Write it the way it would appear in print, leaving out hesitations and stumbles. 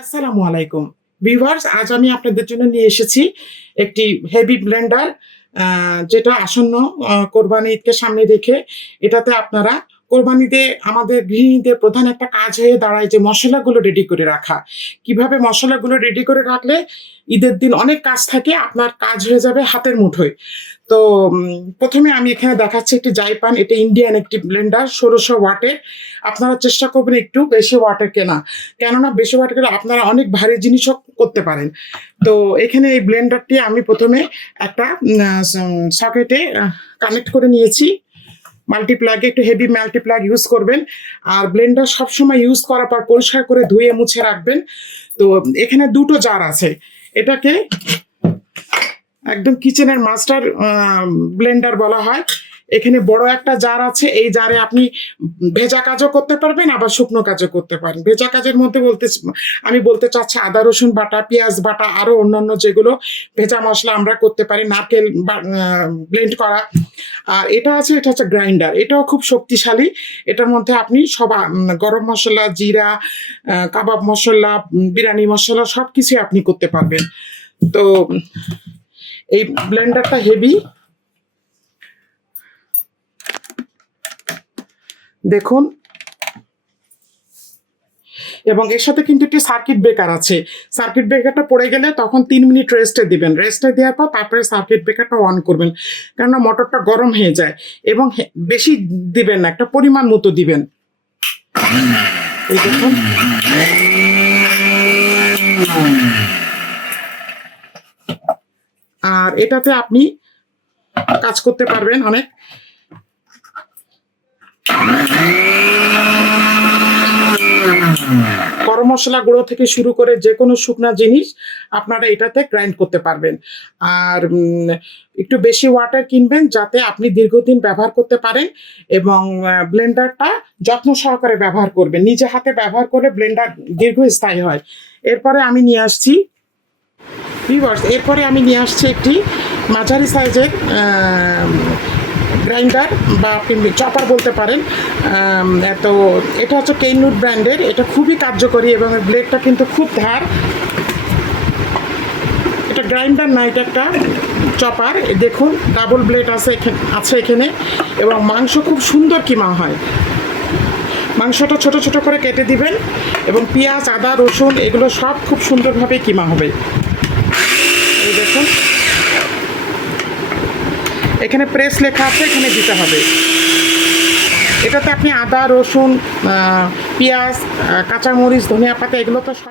আসসালামু আলাইকুম ভিউয়ার্স, আজ আমি আপনাদের জন্য নিয়ে এসেছি একটি হেভি ব্লেন্ডার, যেটা আসন্ন কোরবানি ঈদকে সামনে রেখে এটাতে আপনারা কোরবানিতে আমাদের গৃহিণীদের প্রধান একটা কাজ হয়ে দাঁড়ায় যে মশলাগুলো রেডি করে রাখা। কিভাবে মশলাগুলো রেডি করে রাখলে ঈদের দিন অনেক কাজ থাকে, আপনার কাজ হয়ে যাবে হাতের মুঠোয়। তো প্রথমে আমি এখানে দেখাচ্ছি একটি জাইপান, এটা ইন্ডিয়ান একটি ব্লেন্ডার 1600 ওয়াটের। আপনারা চেষ্টা করবেন একটু বেশি ওয়াটের কেনা, কেননা বেশি ওয়াটের কেনা আপনারা অনেক ভারী জিনিসও করতে পারেন। তো এখানে এই ব্লেন্ডারটি আমি প্রথমে একটা সকেটে কানেক্ট করে নিয়েছি। মাল্টিপ্লাগে একটু হেভি মাল্টিপ্লাগ ইউজ করবেন, আর ব্লেন্ডার সবসময় ইউজ করার পর পরিষ্কার করে ধুয়ে মুছে রাখবেন। তো এখানে দুটো জার আছে, এটাকে একদম কিচেনের মাস্টার ব্লেন্ডার বলা হয়। এখানে বড় একটা জার আছে, এই জারে আপনি ভেজা কাজও করতে পারবেন, আবার শুকনো কাজও করতে পারেন। ভেজা কাজের মধ্যে আমি বলতে চাচ্ছি আদা রসুন বাটা, পেঁয়াজ বাটা, আরো অন্যান্য যেগুলো ভেজা মশলা আমরা করতে পারি, নারকেল ব্লেন্ড করা। আর এটা হচ্ছে গ্রাইন্ডার, এটাও খুব শক্তিশালী। এটার মধ্যে আপনি সব গরম মশলা, জিরা, কাবাব মশলা, বিরিয়ানি মশলা সব কিছুই আপনি করতে পারবেন। তো এই ব্লেন্ডারটা হেভি, দেখুন। এবং এর সাথে কিন্তু একটি সার্কিট ব্রেকার আছে। সার্কিট ব্রেকারটা পড়ে গেলে তখন 3 মিনিট রেস্টে দিবেন, রেস্টে দেওয়ার পর তারপরে সার্কিট ব্রেকারটা অন করবেন, কেননা মোটরটা গরম হয়ে যায়। এবং বেশি দিবেন না, একটা পরিমাণ মতো দিবেন। এই দেখুন, আর এটাতে আপনি কাজ করতে পারবেন অনেক। গরম মশলা গুঁড়ো থেকে শুরু করে যে কোনো শুকনা জিনিস আপনারা এটাতে গ্রাইন্ড করতে পারবেন। আর একটু বেশি ওয়াটার কিনবেন যাতে আপনি দীর্ঘদিন ব্যবহার করতে পারেন, এবং ব্লেন্ডারটা যত্ন সহকারে ব্যবহার করবেন। নিজে হাতে ব্যবহার করে ব্লেন্ডার দীর্ঘস্থায়ী হয়। এরপরে আমি নিয়ে আসছি একটি মাঝারি সাইজের গ্রাইন্ডার, বা আপনি চপার বলতে পারেন। তো এটা হচ্ছে কেইনউড ব্র্যান্ডের, এটা খুবই কার্যকরী এবং ব্লেডটা কিন্তু খুব ধার। এটা গ্রাইন্ডার না, এটা একটা চপার। দেখুন, ডাবল ব্লেড আছে এখানে, এবং মাংস খুব সুন্দর কিমা হয়। মাংসটা ছোট ছোট করে কেটে দিবেন, এবং পেঁয়াজ, আদা, রসুন এগুলো সব খুব সুন্দরভাবে কিমা হবে। এই দেখুন, এখানে প্রেস লেখা আছে, এখানে দিতে হবে। এটাতে আপনি আদা, রসুন, পেঁয়াজ, কাঁচামরিচ, ধনিয়া পাতা এগুলো তো